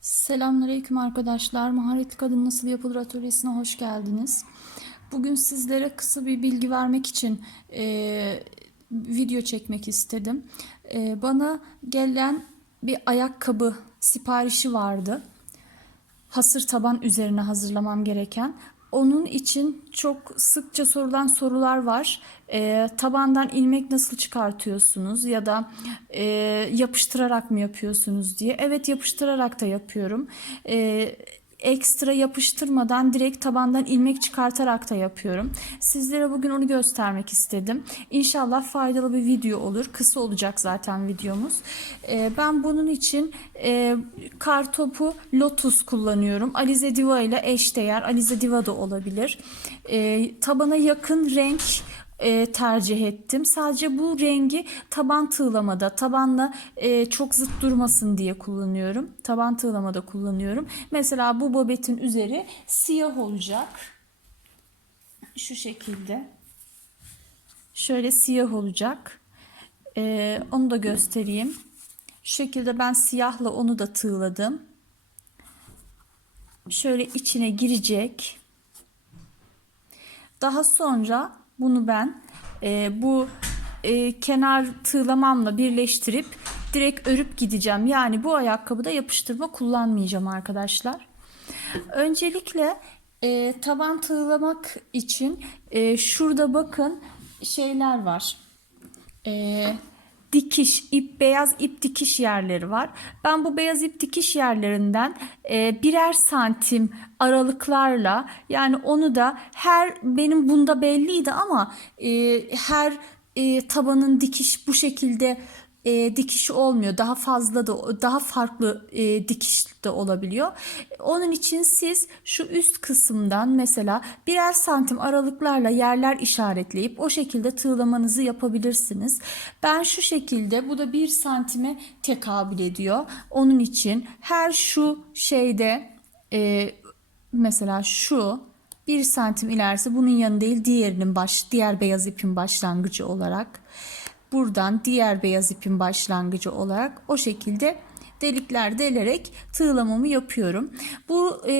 Selamünaleyküm arkadaşlar. Maharetli Kadın Nasıl Yapılır Atölyesi'ne hoş geldiniz. Bugün sizlere kısa bir bilgi vermek için e, video çekmek istedim. E, bana gelen bir ayakkabı siparişi vardı. Hasır taban üzerine hazırlamam gereken. Onun için çok sıkça sorulan sorular var. E, tabandan ilmek nasıl çıkartıyorsunuz ya da e, yapıştırarak mı yapıyorsunuz diye. Evet yapıştırarak da yapıyorum. E, ekstra yapıştırmadan direkt tabandan ilmek çıkartarak da yapıyorum. Sizlere bugün onu göstermek istedim. İnşallah faydalı bir video olur. Kısa olacak zaten videomuz. Ee, ben bunun için e, kartopu Lotus kullanıyorum. Alize Diva ile eşdeğer. Alize Diva da olabilir. Ee, tabana yakın renk e, tercih ettim. Sadece bu rengi taban tığlamada, tabanla e, çok zıt durmasın diye kullanıyorum. Taban tığlamada kullanıyorum. Mesela bu bobetin üzeri siyah olacak. Şu şekilde. Şöyle siyah olacak. E, onu da göstereyim. Şu şekilde ben siyahla onu da tığladım. Şöyle içine girecek. Daha sonra bunu ben e, bu e, kenar tığlamamla birleştirip direkt örüp gideceğim. Yani bu ayakkabıda yapıştırma kullanmayacağım arkadaşlar. Öncelikle e, taban tığlamak için e, şurada bakın şeyler var. E, dikiş, ip, beyaz ip dikiş yerleri var. Ben bu beyaz ip dikiş yerlerinden e, birer santim aralıklarla yani onu da her benim bunda belliydi ama e, her e, tabanın dikiş bu şekilde e, dikiş olmuyor. Daha fazla da daha farklı e, dikiş de olabiliyor. Onun için siz şu üst kısımdan mesela birer santim aralıklarla yerler işaretleyip o şekilde tığlamanızı yapabilirsiniz. Ben şu şekilde bu da bir santime tekabül ediyor. Onun için her şu şeyde e, mesela şu bir santim ilerisi bunun yanı değil diğerinin baş diğer beyaz ipin başlangıcı olarak buradan diğer beyaz ipin başlangıcı olarak o şekilde delikler delerek tığlamamı yapıyorum. Bu e,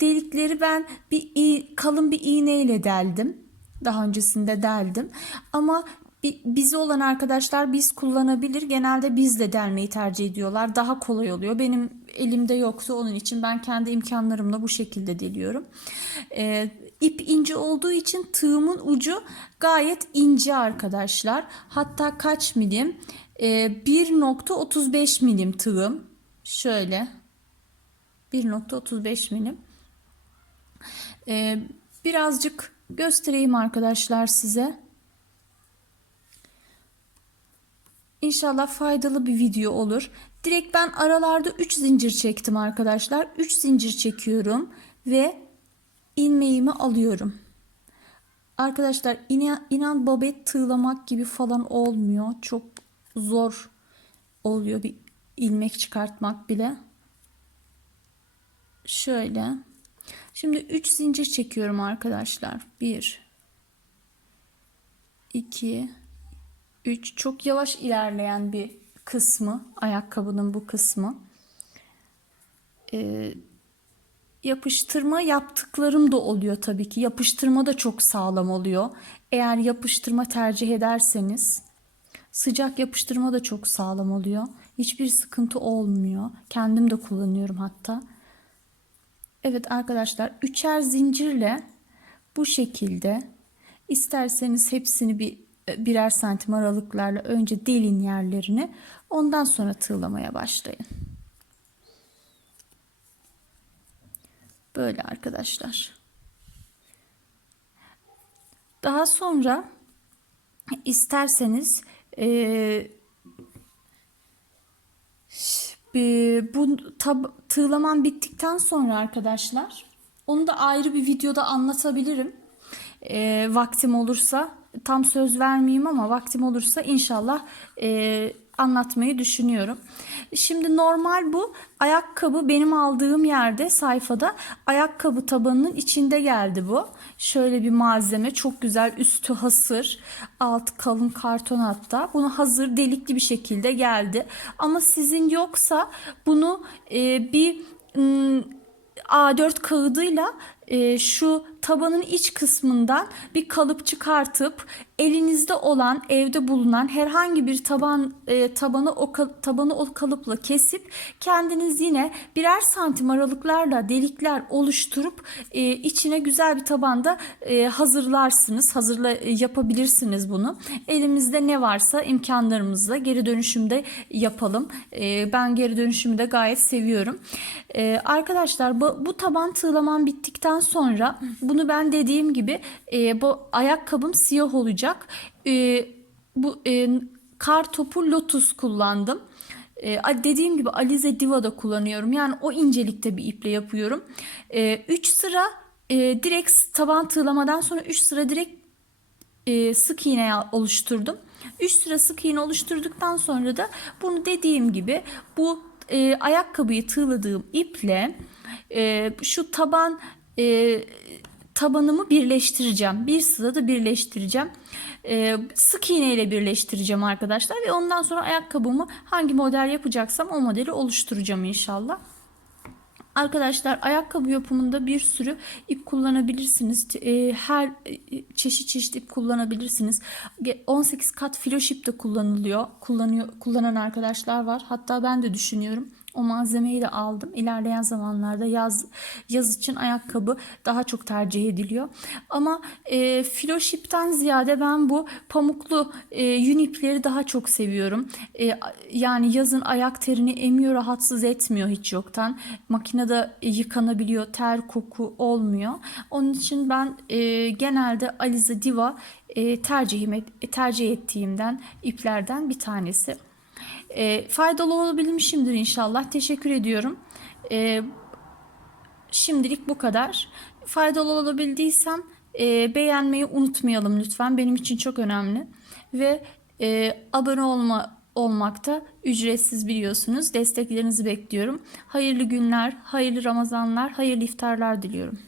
delikleri ben bir kalın bir iğneyle deldim. Daha öncesinde deldim. Ama bi- bizi olan arkadaşlar biz kullanabilir. Genelde bizle delmeyi tercih ediyorlar. Daha kolay oluyor. Benim elimde yoksa onun için ben kendi imkanlarımla bu şekilde deliyorum. E, ip ince olduğu için tığımın ucu gayet ince arkadaşlar. Hatta kaç milim? E, 1.35 milim tığım. Şöyle 1.35 milim. E, birazcık göstereyim arkadaşlar size. İnşallah faydalı bir video olur. Direkt ben aralarda 3 zincir çektim arkadaşlar. 3 zincir çekiyorum ve ilmeğimi alıyorum. Arkadaşlar inan, babet tığlamak gibi falan olmuyor. Çok zor oluyor bir ilmek çıkartmak bile. Şöyle. Şimdi 3 zincir çekiyorum arkadaşlar. 1 2 3 çok yavaş ilerleyen bir kısmı ayakkabının bu kısmı. Ee, yapıştırma yaptıklarım da oluyor tabii ki. Yapıştırma da çok sağlam oluyor. Eğer yapıştırma tercih ederseniz sıcak yapıştırma da çok sağlam oluyor. Hiçbir sıkıntı olmuyor. Kendim de kullanıyorum hatta. Evet arkadaşlar üçer zincirle bu şekilde isterseniz hepsini bir birer santim aralıklarla önce delin yerlerini ondan sonra tığlamaya başlayın. Böyle arkadaşlar. Daha sonra isterseniz e, e, bu tab tığlaman bittikten sonra arkadaşlar onu da ayrı bir videoda anlatabilirim. E, vaktim olursa tam söz vermeyeyim ama vaktim olursa inşallah e, anlatmayı düşünüyorum. Şimdi normal bu ayakkabı benim aldığım yerde sayfada ayakkabı tabanının içinde geldi bu. Şöyle bir malzeme çok güzel üstü hasır alt kalın karton hatta bunu hazır delikli bir şekilde geldi. Ama sizin yoksa bunu e, bir ım, A4 kağıdıyla e, şu tabanın iç kısmından bir kalıp çıkartıp elinizde olan evde bulunan herhangi bir taban e, tabanı o tabanı o kalıpla kesip kendiniz yine birer santim aralıklarla delikler oluşturup e, içine güzel bir tabanda hazırlarsınız hazırla yapabilirsiniz bunu. Elimizde ne varsa imkanlarımızla geri dönüşümde yapalım. Ben geri dönüşümü de gayet seviyorum. Arkadaşlar bu, bu taban tığlamam bittikten sonra bunu ben dediğim gibi e, bu ayakkabım siyah olacak. E, bu e, kar topu lotus kullandım. E, dediğim gibi Alize Diva'da kullanıyorum. Yani o incelikte bir iple yapıyorum. 3 sıra e, direkt taban tığlamadan sonra 3 sıra direkt e, sık iğne oluşturdum. 3 sıra sık iğne oluşturduktan sonra da bunu dediğim gibi bu e, ayakkabıyı tığladığım iple e, şu taban e, tabanımı birleştireceğim. Bir sırada birleştireceğim. E, sık iğne ile birleştireceğim arkadaşlar ve ondan sonra ayakkabımı hangi model yapacaksam o modeli oluşturacağım inşallah. Arkadaşlar ayakkabı yapımında bir sürü ip kullanabilirsiniz. E, Her e, çeşit çeşit ip kullanabilirsiniz. Ge- 18 kat filoş ip de kullanılıyor. Kullanıyor kullanan arkadaşlar var. Hatta ben de düşünüyorum. O malzemeyi de aldım. İlerleyen zamanlarda yaz yaz için ayakkabı daha çok tercih ediliyor. Ama e, filoş ipten ziyade ben bu pamuklu e, yün ipleri daha çok seviyorum. E, yani yazın ayak terini emiyor, rahatsız etmiyor hiç yoktan. Makinede yıkanabiliyor, ter koku olmuyor. Onun için ben e, genelde Alize Diva e, tercihim tercih ettiğimden iplerden bir tanesi. E, faydalı olabilmişimdir inşallah. Teşekkür ediyorum. E, şimdilik bu kadar. Faydalı olabildiysem e, beğenmeyi unutmayalım lütfen. Benim için çok önemli. Ve e, abone olma olmakta ücretsiz biliyorsunuz. Desteklerinizi bekliyorum. Hayırlı günler, hayırlı Ramazanlar, hayırlı iftarlar diliyorum.